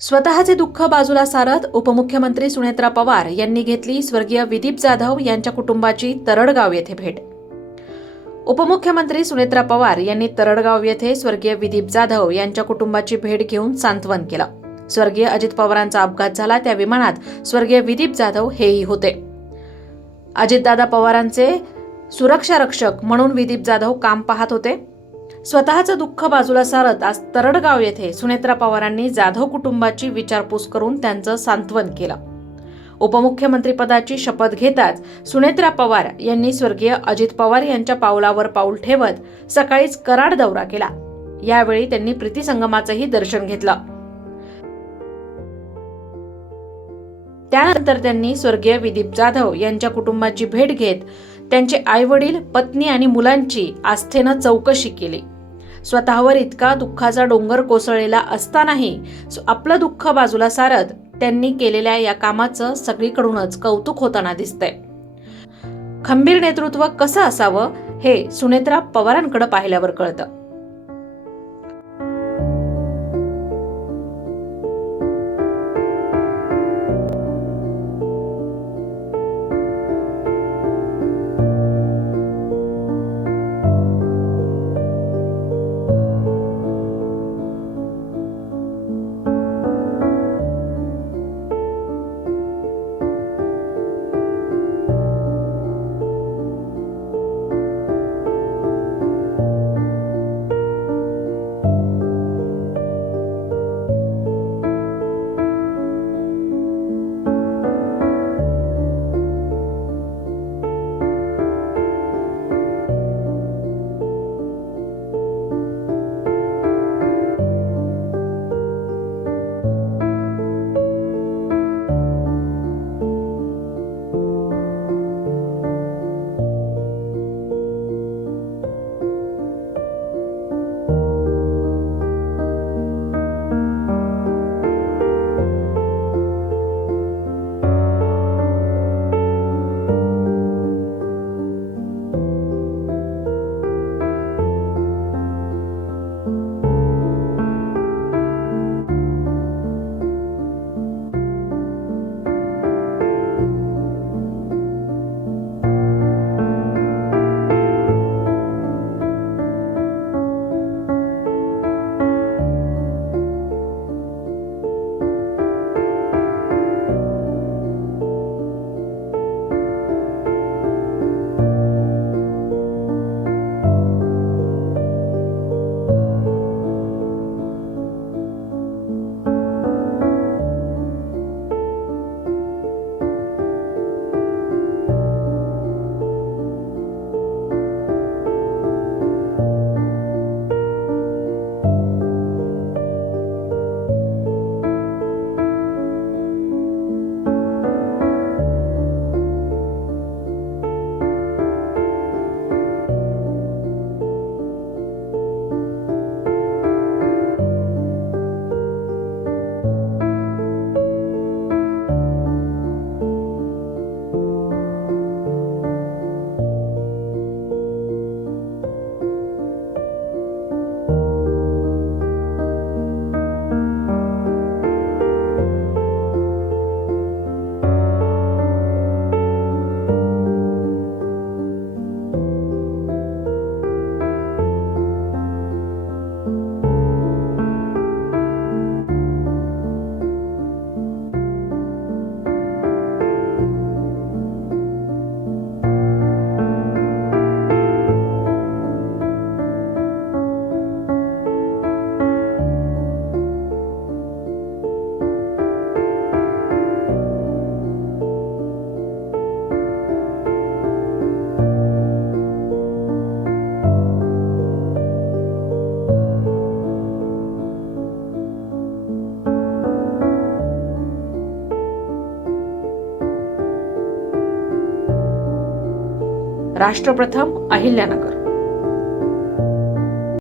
स्वतःचे दुःख बाजूला सारत उपमुख्यमंत्री सुनेत्रा पवार यांनी घेतली स्वर्गीय विदीप जाधव यांच्या कुटुंबाची तरडगाव येथे भेट. उपमुख्यमंत्री सुनेत्रा पवार यांनी तरडगाव येथे स्वर्गीय विदीप जाधव यांच्या कुटुंबाची भेट घेऊन सांत्वन केलं. स्वर्गीय अजित पवारांचा अपघात झाला त्या विमानात स्वर्गीय विदीप जाधव हेही होते. अजितदादा पवारांचे सुरक्षा रक्षक म्हणून विदीप जाधव काम पाहत होते. स्वतःचं दुःख बाजूला सारत आज तरडगाव येथे सुनेत्रा पवारांनी जाधव कुटुंबाची विचारपूस करून त्यांचं सांत्वन केलं. उपमुख्यमंत्रीपदाची शपथ घेताच सुनेत्रा पवार यांनी स्वर्गीय अजित पवार यांच्या पावलावर पाऊल ठेवत सकाळीच कराड दौरा केला. यावेळी त्यांनी प्रीतिसंगमाचंही दर्शन घेतलं. त्यानंतर त्यांनी स्वर्गीय विदीप जाधव यांच्या कुटुंबाची भेट घेत त्यांचे आईवडील, पत्नी आणि मुलांची आस्थेनं चौकशी केली. स्वतःवर इतका दुःखाचा डोंगर कोसळलेला असतानाही आपलं दुःख बाजूला सारत त्यांनी केलेल्या या कामाचं सगळीकडूनच कौतुक होताना दिसतंय. खंबीर नेतृत्व कसं असावं हे सुनेत्रा पवारांकडे पाहिल्यावर कळतं. राष्ट्रप्रथम, अहिल्यानगर.